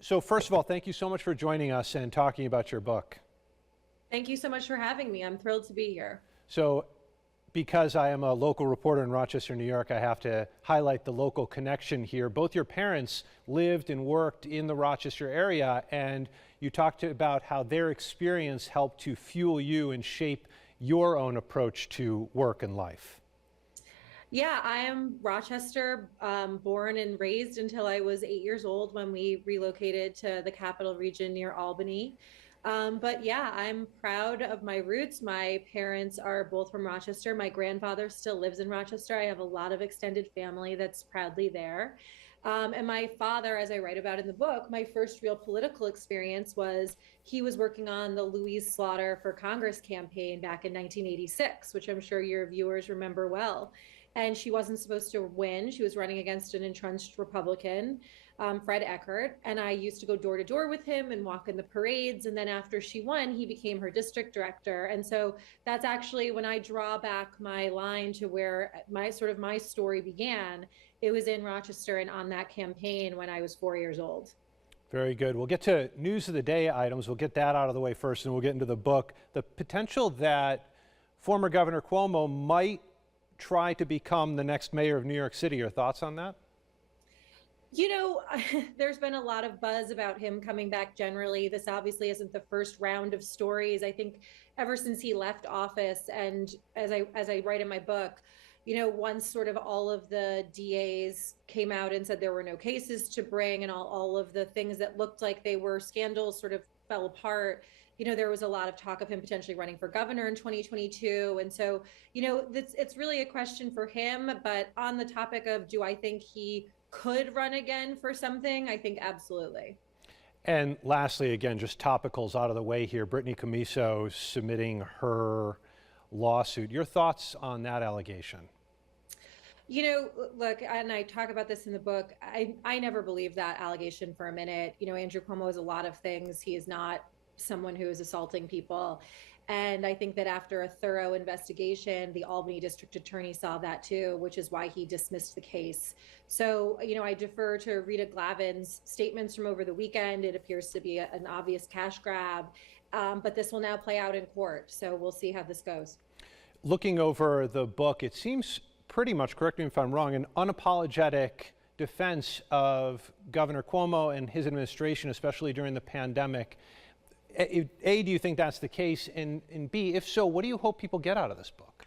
So first of all, thank you so much for joining us and talking about your book. Thank you so much for having me. I'm thrilled to be here. So because I am a local reporter in Rochester, New York, I have to highlight the local connection here. Both your parents lived and worked in the Rochester area, and you talked about how their experience helped to fuel you and shape your own approach to work and life. Yeah, I am Rochester, born and raised until I was 8 years old when we relocated to the capital region near Albany. But yeah, I'm proud of my roots. My parents are both from Rochester. My grandfather still lives in Rochester. I have a lot of extended family that's proudly there. And my father, as I write about in the book, my first real political experience was he was working on the Louise Slaughter for Congress campaign back in 1986, which I'm sure your viewers remember well. And she wasn't supposed to win. She was running against an entrenched Republican, Fred Eckert. And I used to go door to door with him and walk in the parades. And then after she won, he became her district director. And so that's actually when I draw back my line to where my story began. It was in Rochester and on that campaign when I was 4 years old. Very good. We'll get to news of the day items. We'll get that out of the way first, and we'll get into the book. The potential that former Governor Cuomo might try to become the next mayor of New York City. Your thoughts on that? You know, there's been a lot of buzz about him coming back generally. This obviously isn't the first round of stories. I think ever since he left office, and as I write in my book, once sort of all of the DAs came out and said there were no cases to bring, and all of the things that looked like they were scandals sort of fell apart. There was a lot of talk of him potentially running for governor in 2022. And so, it's really a question for him. But on the topic of, do I think he could run again for something? I think absolutely. And lastly, again, just topicals out of the way here. Brittany Commisso submitting her lawsuit. Your thoughts on that allegation? Look, and I talk about this in the book. I never believed that allegation for a minute. Andrew Cuomo is a lot of things. He is not someone who is assaulting people. And I think that after a thorough investigation, the Albany district attorney saw that too, which is why he dismissed the case. So, I defer to Rita Glavin's statements from over the weekend. It appears to be an obvious cash grab, but this will now play out in court. So we'll see how this goes. Looking over the book, it seems pretty much, correct me if I'm wrong, an unapologetic defense of Governor Cuomo and his administration, especially during the pandemic. A, do you think that's the case? And B, if so, what do you hope people get out of this book?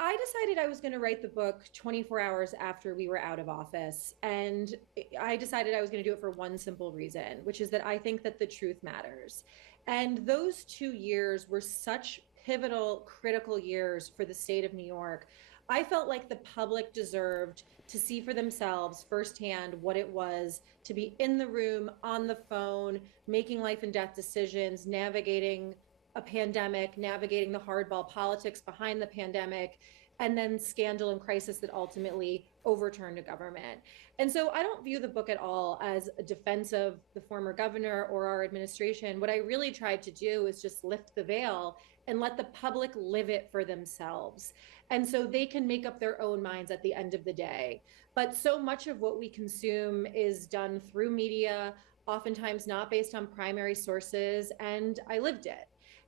I decided I was going to write the book 24 hours after we were out of office. And I decided I was going to do it for one simple reason, which is that I think that the truth matters. And those 2 years were such pivotal, critical years for the state of New York. I felt like the public deserved to see for themselves firsthand what it was to be in the room, on the phone, making life and death decisions, navigating a pandemic, navigating the hardball politics behind the pandemic, and then scandal and crisis that ultimately overturned a government. And so I don't view the book at all as a defense of the former governor or our administration. What I really tried to do is just lift the veil and let the public live it for themselves. And so they can make up their own minds at the end of the day. But so much of what we consume is done through media, oftentimes not based on primary sources, and I lived it.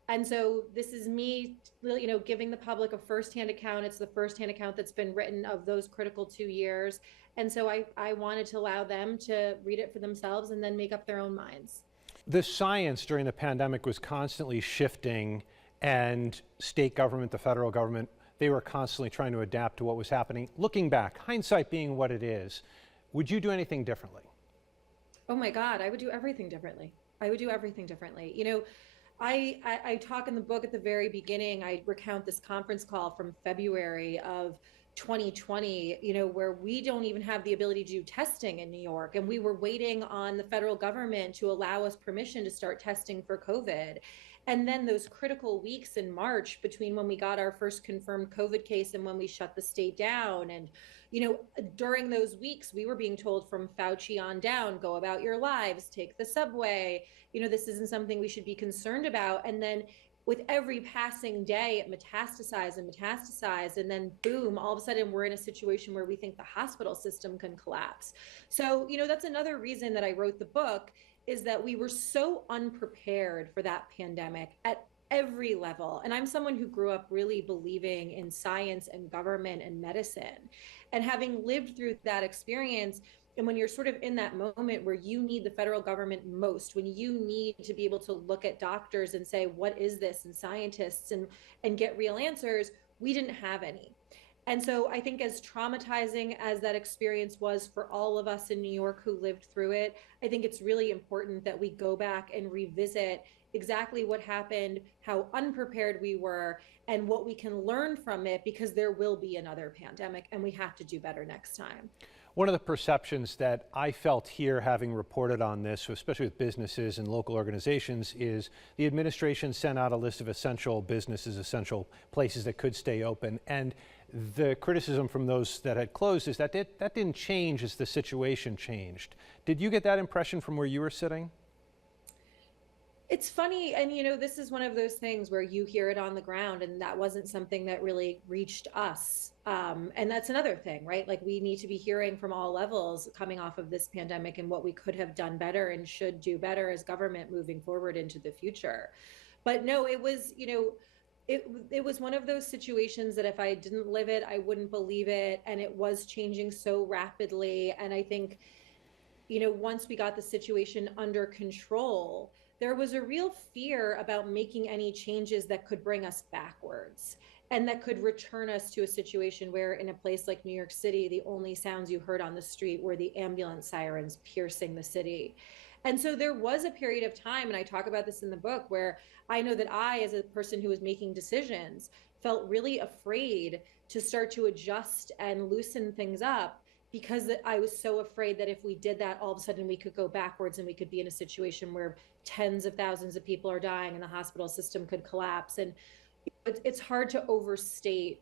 And so this is me, giving the public a firsthand account. It's the firsthand account that's been written of those critical 2 years. And so I wanted to allow them to read it for themselves and then make up their own minds. The science during the pandemic was constantly shifting, and state government, the federal government, they were constantly trying to adapt to what was happening. Looking back, hindsight being what it is, would you do anything differently? Oh my God, I would do everything differently. I would do everything differently. I talk in the book at the very beginning, I recount this conference call from February of 2020, where we don't even have the ability to do testing in New York. And we were waiting on the federal government to allow us permission to start testing for COVID. And then those critical weeks in March between when we got our first confirmed COVID case and when we shut the state down. And, during those weeks, we were being told from Fauci on down, go about your lives, take the subway. This isn't something we should be concerned about. And then with every passing day, it metastasized and metastasized. And then boom, all of a sudden we're in a situation where we think the hospital system can collapse. So, that's another reason that I wrote the book, is that we were so unprepared for that pandemic at every level. And I'm someone who grew up really believing in science and government and medicine. And having lived through that experience, and when you're sort of in that moment where you need the federal government most, when you need to be able to look at doctors and say, what is this? And scientists and get real answers, we didn't have any. And so I think as traumatizing as that experience was for all of us in New York who lived through it, I think it's really important that we go back and revisit exactly what happened, how unprepared we were, and what we can learn from it, because there will be another pandemic and we have to do better next time. One of the perceptions that I felt here, having reported on this, especially with businesses and local organizations, is the administration sent out a list of essential businesses, essential places that could stay open. And the criticism from those that had closed is that that didn't change as the situation changed. Did you get that impression from where you were sitting? It's funny, and this is one of those things where you hear it on the ground, and that wasn't something that really reached us. And that's another thing, right? Like, we need to be hearing from all levels coming off of this pandemic and what we could have done better and should do better as government moving forward into the future. But no, it was, it was one of those situations that if I didn't live it, I wouldn't believe it. And it was changing so rapidly. And I think, once we got the situation under control, there was a real fear about making any changes that could bring us backwards and that could return us to a situation where, in a place like New York City, the only sounds you heard on the street were the ambulance sirens piercing the city. And so there was a period of time, and I talk about this in the book, where I know that I, as a person who was making decisions, felt really afraid to start to adjust and loosen things up, because I was so afraid that if we did that, all of a sudden we could go backwards and we could be in a situation where tens of thousands of people are dying and the hospital system could collapse. And it's hard to overstate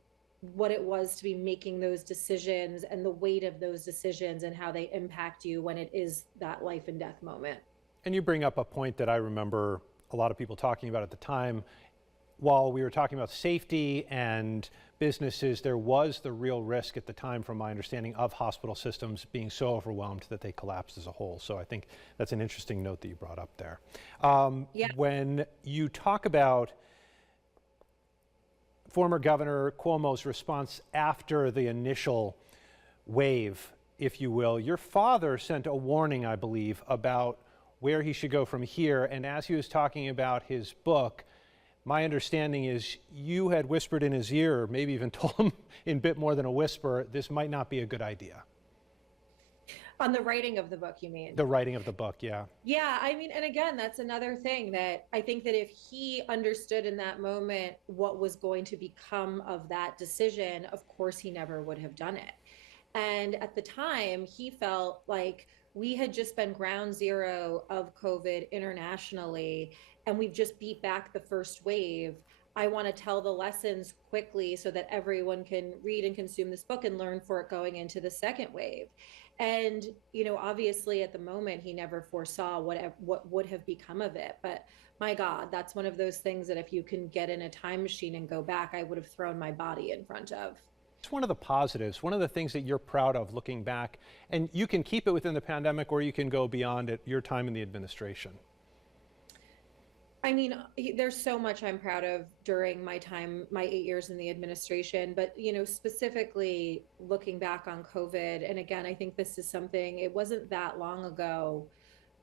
what it was to be making those decisions and the weight of those decisions and how they impact you when it is that life and death moment. And you bring up a point that I remember a lot of people talking about at the time. While we were talking about safety and businesses, there was the real risk at the time, from my understanding, of hospital systems being so overwhelmed that they collapsed as a whole. So I think that's an interesting note that you brought up there. Yeah. When you talk about former Governor Cuomo's response after the initial wave, if you will, your father sent a warning, I believe, about where he should go from here. And as he was talking about his book, my understanding is you had whispered in his ear, or maybe even told him in a bit more than a whisper, this might not be a good idea. On the writing of the book, you mean? The writing of the book, yeah. Yeah, I mean, and again, that's another thing that I think that if he understood in that moment what was going to become of that decision, of course he never would have done it. And at the time, he felt like we had just been ground zero of COVID internationally, and we've just beat back the first wave. I want to tell the lessons quickly so that everyone can read and consume this book and learn for it going into the second wave. And, obviously at the moment, he never foresaw what would have become of it. But my God, that's one of those things that if you can get in a time machine and go back, I would have thrown my body in front of. It's one of the positives, one of the things that you're proud of looking back, and you can keep it within the pandemic or you can go beyond it, your time in the administration. I mean, there's so much I'm proud of during my 8 years in the administration, but, specifically looking back on COVID. And again, I think this is something, it wasn't that long ago,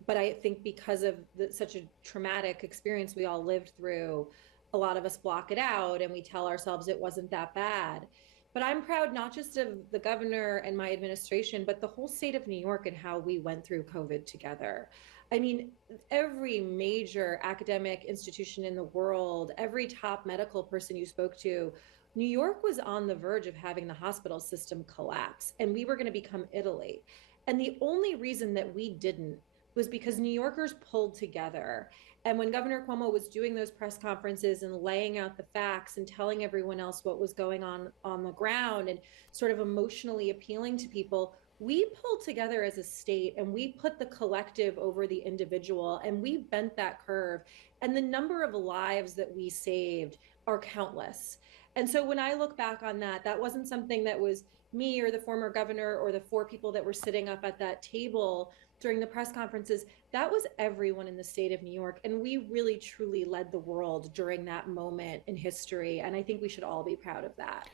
but I think because of such a traumatic experience we all lived through, a lot of us block it out and we tell ourselves it wasn't that bad. But I'm proud not just of the governor and my administration, but the whole state of New York and how we went through COVID together. I mean, every major academic institution in the world, every top medical person you spoke to, New York was on the verge of having the hospital system collapse, and we were going to become Italy. And the only reason that we didn't was because New Yorkers pulled together. And when Governor Cuomo was doing those press conferences and laying out the facts and telling everyone else what was going on the ground and sort of emotionally appealing to people, we pulled together as a state and we put the collective over the individual and we bent that curve. And the number of lives that we saved are countless. And so when I look back on that, that wasn't something that was me or the former governor or the four people that were sitting up at that table during the press conferences. That was everyone in the state of New York. And we really, truly led the world during that moment in history. And I think we should all be proud of that.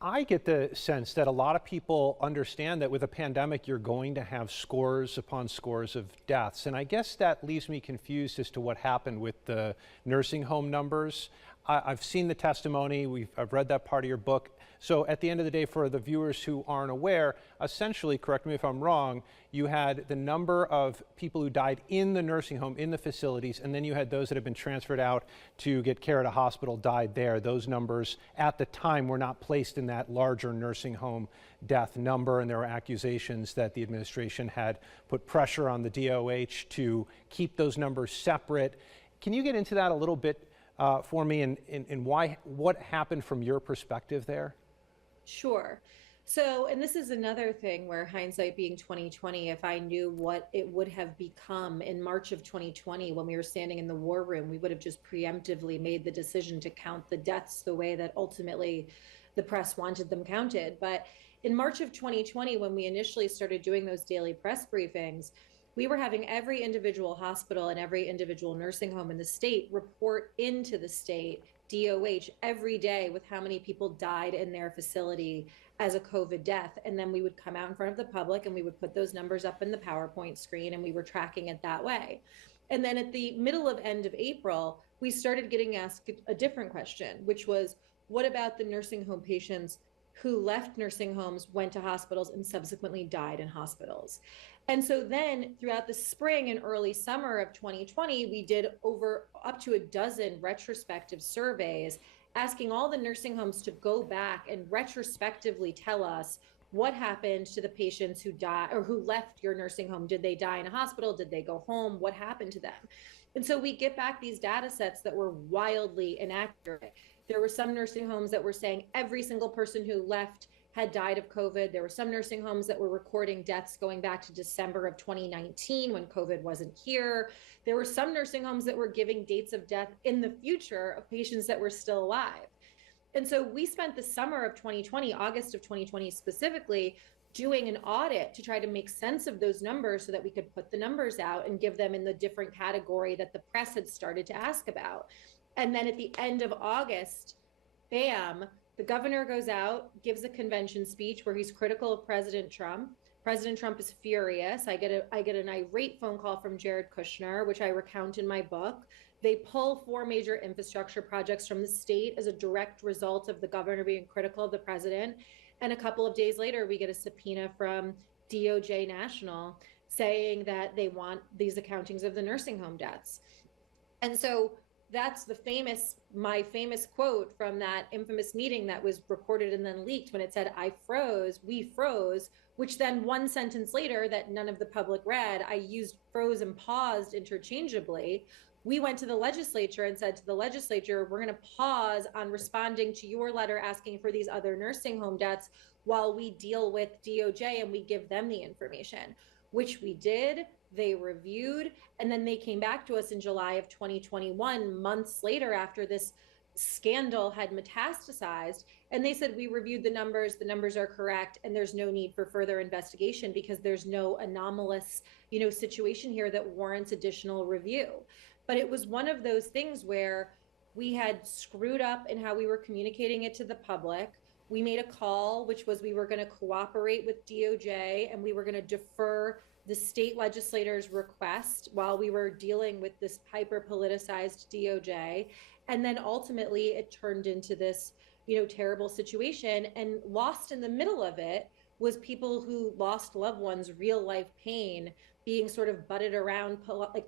I get the sense that a lot of people understand that with a pandemic, you're going to have scores upon scores of deaths. And I guess that leaves me confused as to what happened with the nursing home numbers. I've seen the testimony. I've read that part of your book. So at the end of the day, for the viewers who aren't aware, essentially, correct me if I'm wrong, you had the number of people who died in the nursing home, in the facilities, and then you had those that have been transferred out to get care at a hospital, died there. Those numbers at the time were not placed in that larger nursing home death number, and there were accusations that the administration had put pressure on the DOH to keep those numbers separate. Can you get into that a little bit for me, and what happened from your perspective there? Sure. So, and this is another thing where hindsight being 2020, if I knew what it would have become in March of 2020 when we were standing in the war room, we would have just preemptively made the decision to count the deaths the way that ultimately the press wanted them counted. But in March of 2020, when we initially started doing those daily press briefings, we were having every individual hospital and every individual nursing home in the state report into the state DOH every day with how many people died in their facility as a COVID death. And then we would come out in front of the public and we would put those numbers up in the PowerPoint screen, and we were tracking it that way. And then at the middle of end of April, we started getting asked a different question, which was, what about the nursing home patients who left nursing homes, went to hospitals, and subsequently died in hospitals? And so then throughout the spring and early summer of 2020, we did up to a dozen retrospective surveys asking all the nursing homes to go back and retrospectively tell us what happened to the patients who died or who left your nursing home. Did they die in a hospital? Did they go home? What happened to them? And so we get back these data sets that were wildly inaccurate. There were some nursing homes that were saying every single person who left had died of COVID. There were some nursing homes that were recording deaths going back to December of 2019 when COVID wasn't here. There were some nursing homes that were giving dates of death in the future of patients that were still alive. And so we spent the summer of 2020, August of 2020 specifically, doing an audit to try to make sense of those numbers so that we could put the numbers out and give them in the different category that the press had started to ask about. And then at the end of August, bam, the governor goes out, gives a convention speech where he's critical of President Trump. President Trump is furious. I get an irate phone call from Jared Kushner, which I recount in my book. They pull 4 major infrastructure projects from the state as a direct result of the governor being critical of the president. And a couple of days later, we get a subpoena from DOJ National saying that they want these accountings of the nursing home deaths. And so that's my famous quote from that infamous meeting that was recorded and then leaked when it said, we froze, which then one sentence later that none of the public read, I used froze and paused interchangeably. We went to the legislature and said to the legislature, we're going to pause on responding to your letter asking for these other nursing home deaths while we deal with DOJ and we give them the information, which we did. They reviewed, and then they came back to us in July of 2021, months later after this scandal had metastasized, and they said, we reviewed the numbers are correct, and there's no need for further investigation because there's no anomalous, situation here that warrants additional review. But it was one of those things where we had screwed up in how we were communicating it to the public. We made a call, which was we were going to cooperate with DOJ and we were going to defer the state legislators' request while we were dealing with this hyper-politicized DOJ. And then ultimately it turned into this, terrible situation, and lost in the middle of it was people who lost loved ones, real life pain being sort of butted around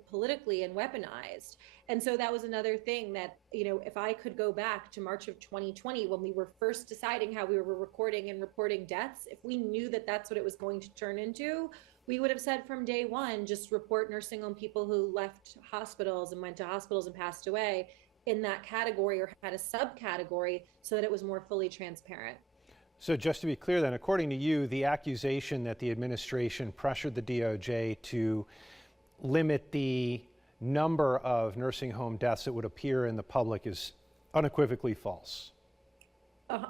politically and weaponized. And so that was another thing that, if I could go back to March of 2020, when we were first deciding how we were recording and reporting deaths, if we knew that that's what it was going to turn into, we would have said from day one, just report nursing home people who left hospitals and went to hospitals and passed away in that category or had a subcategory so that it was more fully transparent. So just to be clear then, according to you, the accusation that the administration pressured the DOJ to limit the number of nursing home deaths that would appear in the public is unequivocally false.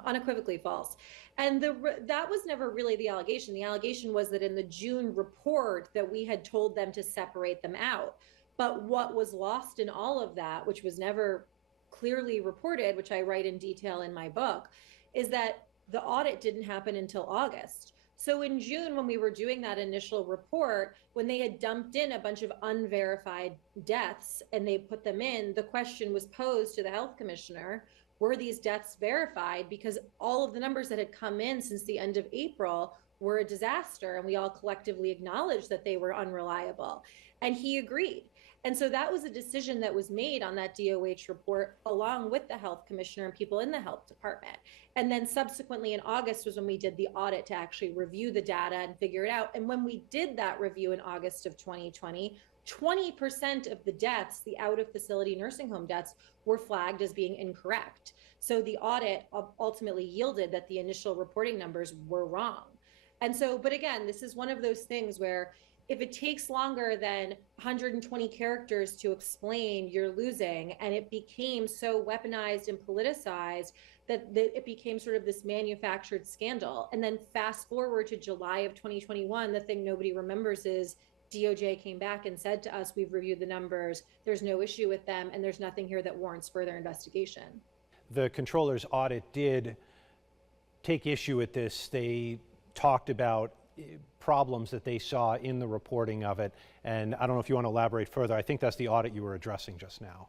Unequivocally false. And that was never really the allegation. The allegation was that in the June report that we had told them to separate them out. But what was lost in all of that, which was never clearly reported, which I write in detail in my book, is that the audit didn't happen until August. So in June, when we were doing that initial report, when they had dumped in a bunch of unverified deaths and they put them in, the question was posed to the health commissioner, were these deaths verified? Because all of the numbers that had come in since the end of April were a disaster, and we all collectively acknowledged that they were unreliable. And he agreed. And so that was a decision that was made on that DOH report, along with the health commissioner and people in the health department. And then subsequently in August was when we did the audit to actually review the data and figure it out. And when we did that review in August of 2020, 20% of the deaths, the out-of-facility nursing home deaths, were flagged as being incorrect. So the audit ultimately yielded that the initial reporting numbers were wrong. And so, but again, this is one of those things where if it takes longer than 120 characters to explain, you're losing. And it became so weaponized and politicized that it became sort of this manufactured scandal. And then fast forward to July of 2021, the thing nobody remembers is DOJ came back and said to us, we've reviewed the numbers, there's no issue with them, and there's nothing here that warrants further investigation. The controller's audit did take issue with this. They talked about problems that they saw in the reporting of it. And I don't know if you want to elaborate further. I think that's the audit you were addressing just now.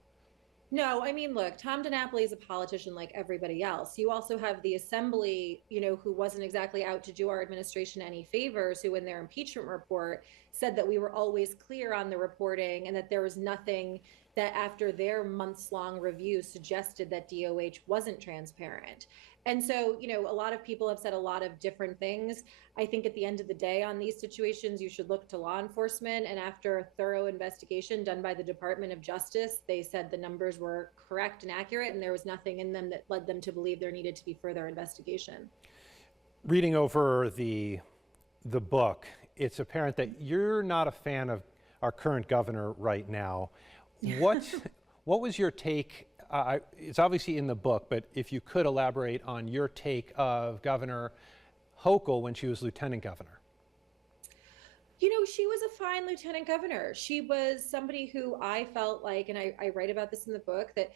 No, I mean, look, Tom DiNapoli is a politician like everybody else. You also have the assembly, who wasn't exactly out to do our administration any favors, who in their impeachment report said that we were always clear on the reporting and that there was nothing that after their months-long review suggested that DOH wasn't transparent. And so, a lot of people have said a lot of different things. I think at the end of the day on these situations, you should look to law enforcement. And after a thorough investigation done by the Department of Justice, they said the numbers were correct and accurate, and there was nothing in them that led them to believe there needed to be further investigation. Reading over the book, it's apparent that you're not a fan of our current governor right now. What was your take? It's obviously in the book, but if you could elaborate on your take of Governor Hochul when she was lieutenant governor. She was a fine lieutenant governor. She was somebody who I felt like, and I write about this in the book, that,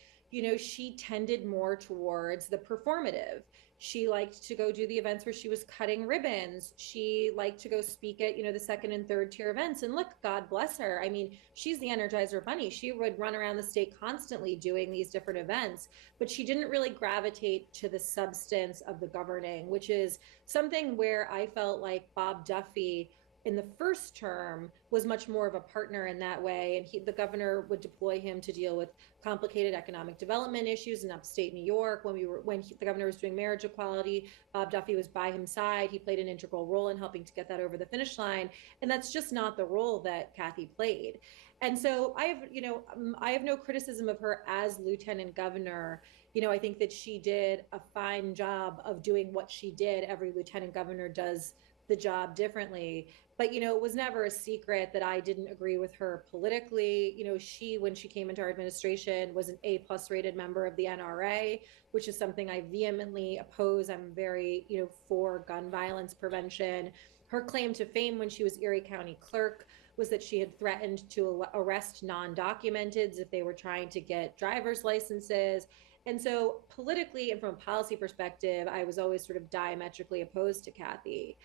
she tended more towards the performative. She liked to go do the events where she was cutting ribbons. She liked to go speak at, the second and third tier events. And look, God bless her. I mean, she's the Energizer Bunny. She would run around the state constantly doing these different events, but she didn't really gravitate to the substance of the governing, which is something where I felt like Bob Duffy in the first term was much more of a partner in that way. And the governor would deploy him to deal with complicated economic development issues in upstate New York. When the governor was doing marriage equality, Bob Duffy was by his side. He played an integral role in helping to get that over the finish line. And that's just not the role that Kathy played. And so I have no criticism of her as lieutenant governor. I think that she did a fine job of doing what she did. Every lieutenant governor does the job differently. But, it was never a secret that I didn't agree with her politically. When she came into our administration, was an A+ rated member of the NRA, which is something I vehemently oppose. I'm very, for gun violence prevention. Her claim to fame when she was Erie County clerk was that she had threatened to arrest non-documenteds if they were trying to get driver's licenses. And so politically and from a policy perspective, I was always sort of diametrically opposed to Kathy.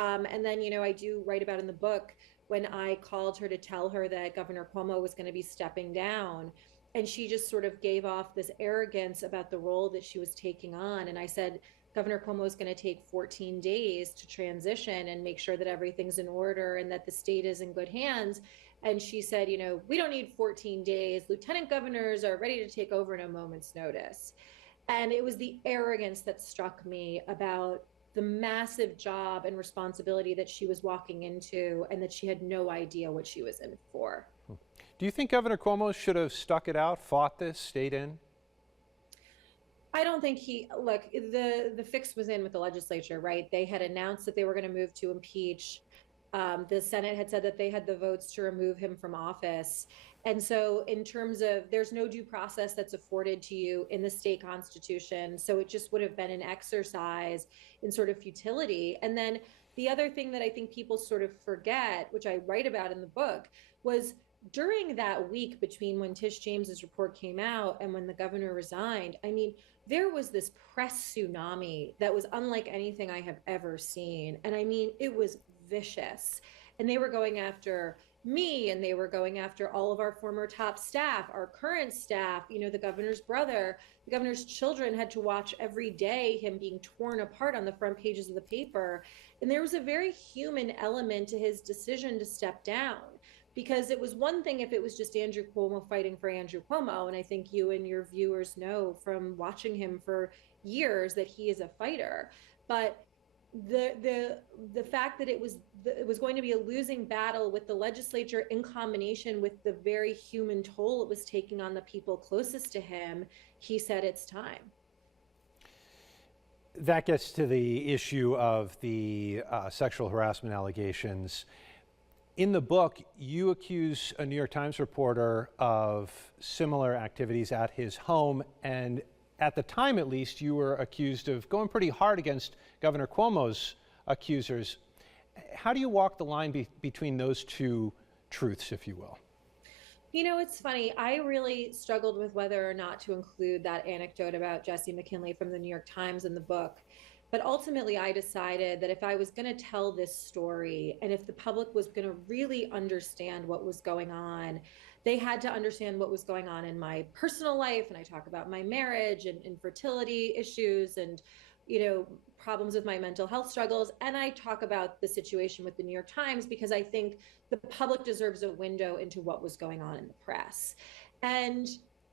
And then, I do write about in the book when I called her to tell her that Governor Cuomo was going to be stepping down. And she just sort of gave off this arrogance about the role that she was taking on. And I said, Governor Cuomo is going to take 14 days to transition and make sure that everything's in order and that the state is in good hands. And she said, we don't need 14 days. Lieutenant governors are ready to take over in a moment's notice. And it was the arrogance that struck me about the massive job and responsibility that she was walking into and that she had no idea what she was in for. Do you think Governor Cuomo should have stuck it out, fought this, stayed in? I don't think look, the fix was in with the legislature, right? They had announced that they were going to move to impeach. The Senate had said that they had the votes to remove him from office. And so, in terms of there's no due process that's afforded to you in the state constitution. So, it just would have been an exercise in sort of futility. And then the other thing that I think people sort of forget, which I write about in the book, was during that week between when Tish James's report came out and when the governor resigned. I mean, there was this press tsunami that was unlike anything I have ever seen. And I mean, it was vicious. And they were going after me, and they were going after all of our former top staff, our current staff, the governor's brother. The governor's children had to watch every day him being torn apart on the front pages of the paper. And there was a very human element to his decision to step down. Because it was one thing if it was just Andrew Cuomo fighting for Andrew Cuomo, and I think you and your viewers know from watching him for years that he is a fighter. But the fact that it was going to be a losing battle with the legislature in combination with the very human toll it was taking on the people closest to him, he said it's time. That gets to the issue of the sexual harassment allegations. In the book, you accuse a New York Times reporter of similar activities at his home, and at the time at least, you were accused of going pretty hard against Governor Cuomo's accusers. How do you walk the line between those two truths, if you will? It's funny. I really struggled with whether or not to include that anecdote about Jesse McKinley from the New York Times in the book. But ultimately, I decided that if I was going to tell this story and if the public was going to really understand what was going on, they had to understand what was going on in my personal life. And I talk about my marriage and infertility issues and, problems with my mental health struggles. And I talk about the situation with the New York Times because I think the public deserves a window into what was going on in the press. And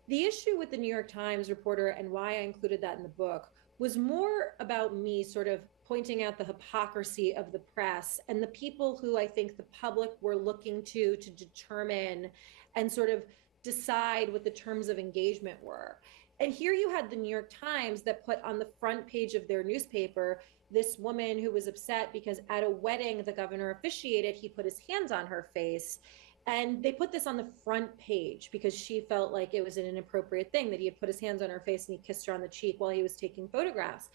the issue with the New York Times reporter and why I included that in the book was more about me sort of pointing out the hypocrisy of the press and the people who I think the public were looking to determine and sort of decide what the terms of engagement were. And here you had the New York Times that put on the front page of their newspaper this woman who was upset because at a wedding the governor officiated, he put his hands on her face. And they put this on the front page because she felt like it was an inappropriate thing that he had put his hands on her face and he kissed her on the cheek while he was taking photographs.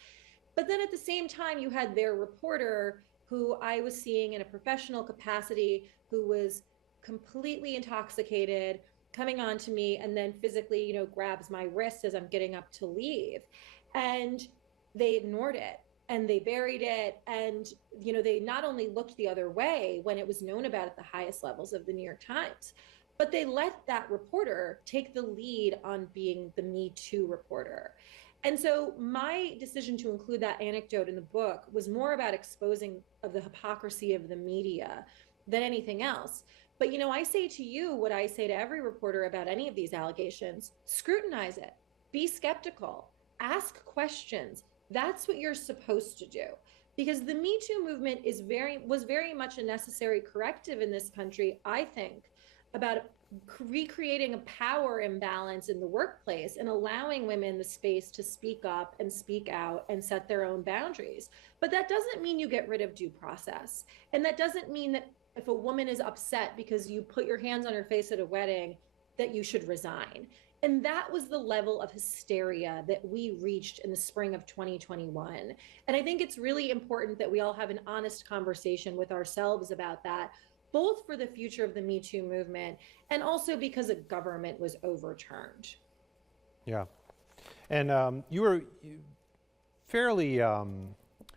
But then at the same time, you had their reporter who I was seeing in a professional capacity who was completely intoxicated coming on to me and then physically, grabs my wrist as I'm getting up to leave. And they ignored it. And they buried it. And, they not only looked the other way when it was known about at the highest levels of the New York Times, but they let that reporter take the lead on being the Me Too reporter. And so my decision to include that anecdote in the book was more about exposing of the hypocrisy of the media than anything else. But, I say to you what I say to every reporter about any of these allegations: scrutinize it, be skeptical, ask questions. That's what you're supposed to do, because the Me Too movement was very much a necessary corrective in this country, I think, about recreating a power imbalance in the workplace and allowing women the space to speak up and speak out and set their own boundaries. But that doesn't mean you get rid of due process. And that doesn't mean that if a woman is upset because you put your hands on her face at a wedding, that you should resign. And that was the level of hysteria that we reached in the spring of 2021. And I think it's really important that we all have an honest conversation with ourselves about that, both for the future of the Me Too movement and also because a government was overturned. Yeah. And you were fairly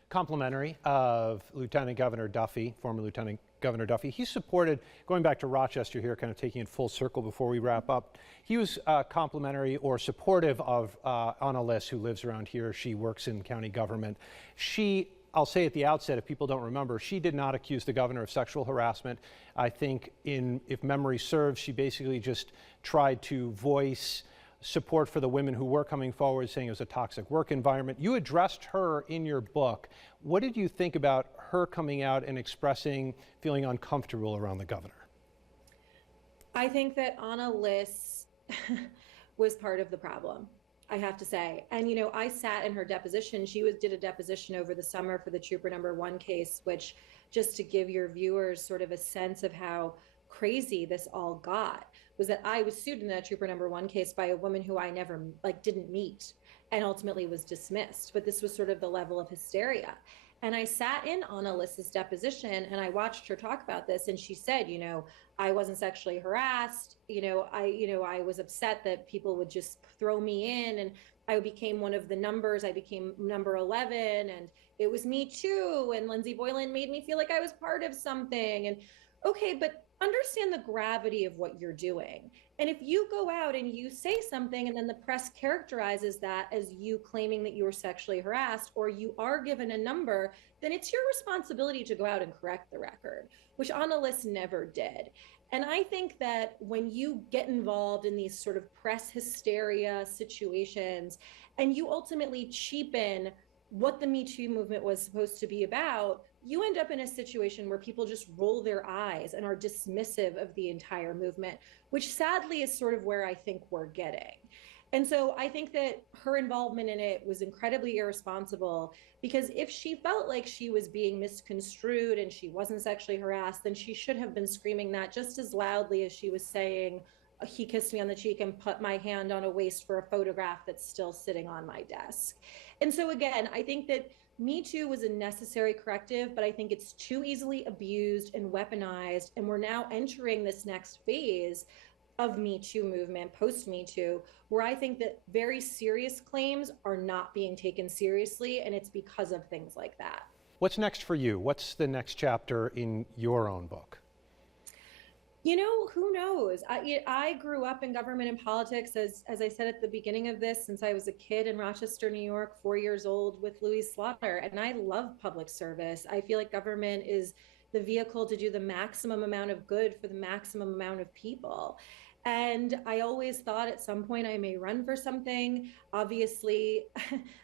complimentary of Lieutenant Governor Duffy, former Lieutenant Governor Duffy. He supported, going back to Rochester here, kind of taking it full circle before we wrap up, he was complimentary or supportive of Anna Liss, who lives around here. She works in county government. I'll say at the outset, if people don't remember, she did not accuse the governor of sexual harassment. I think, if memory serves, she basically just tried to voice support for the women who were coming forward, saying it was a toxic work environment. You addressed her in your book. What did you think about her coming out and expressing feeling uncomfortable around the governor? I think that Anna Liss was part of the problem. I have to say. And, I sat in her deposition. Did a deposition over the summer for the Trooper #1 case, which, just to give your viewers sort of a sense of how crazy this all got, was that I was sued in that Trooper #1 case by a woman who I never didn't meet, and ultimately was dismissed. But this was sort of the level of hysteria. And I sat in on Alyssa's deposition and I watched her talk about this. And she said, I wasn't sexually harassed. I was upset that people would just throw me in, and I became one of the numbers. I became number 11, and it was Me Too. And Lindsey Boylan made me feel like I was part of something. And okay, but understand the gravity of what you're doing. And if you go out and you say something and then the press characterizes that as you claiming that you were sexually harassed, or you are given a number, then it's your responsibility to go out and correct the record, which Annalise never did. And I think that when you get involved in these sort of press hysteria situations, and you ultimately cheapen what the Me Too movement was supposed to be about, you end up in a situation where people just roll their eyes and are dismissive of the entire movement, which sadly is sort of where I think we're getting. And so I think that her involvement in it was incredibly irresponsible, because if she felt like she was being misconstrued and she wasn't sexually harassed, then she should have been screaming that just as loudly as she was saying, he kissed me on the cheek and put my hand on a waist for a photograph that's still sitting on my desk. And so again, I think that Me Too was a necessary corrective, but I think it's too easily abused and weaponized. And we're now entering this next phase of Me Too movement, post Me Too, where I think that very serious claims are not being taken seriously. And it's because of things like that. What's next for you? What's the next chapter in your own book? Who knows? I grew up in government and politics, as I said at the beginning of this, since I was a kid in Rochester, New York, 4 years old with Louise Slaughter. And I love public service. I feel like government is the vehicle to do the maximum amount of good for the maximum amount of people. And I always thought at some point I may run for something. Obviously,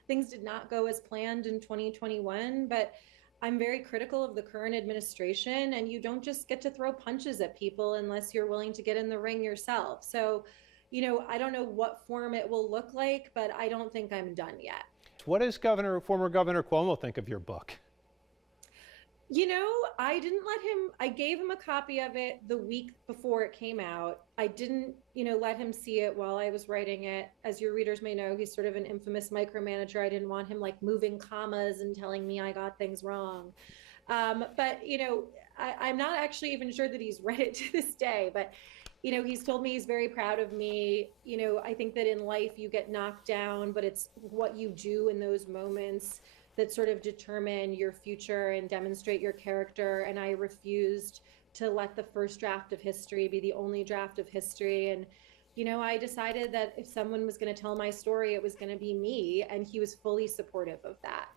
things did not go as planned in 2021, but I'm very critical of the current administration, and you don't just get to throw punches at people unless you're willing to get in the ring yourself. So, I don't know what form it will look like, but I don't think I'm done yet. What does former Governor Cuomo think of your book? I gave him a copy of it the week before it came out. I didn't, let him see it while I was writing it. As your readers may know, he's sort of an infamous micromanager. I didn't want him moving commas and telling me I got things wrong. But, I'm not actually even sure that he's read it to this day, but, he's told me he's very proud of me. I think that in life you get knocked down, but it's what you do in those moments that sort of determine your future and demonstrate your character. And I refused to let the first draft of history be the only draft of history. And, I decided that if someone was going to tell my story, it was going to be me. And he was fully supportive of that.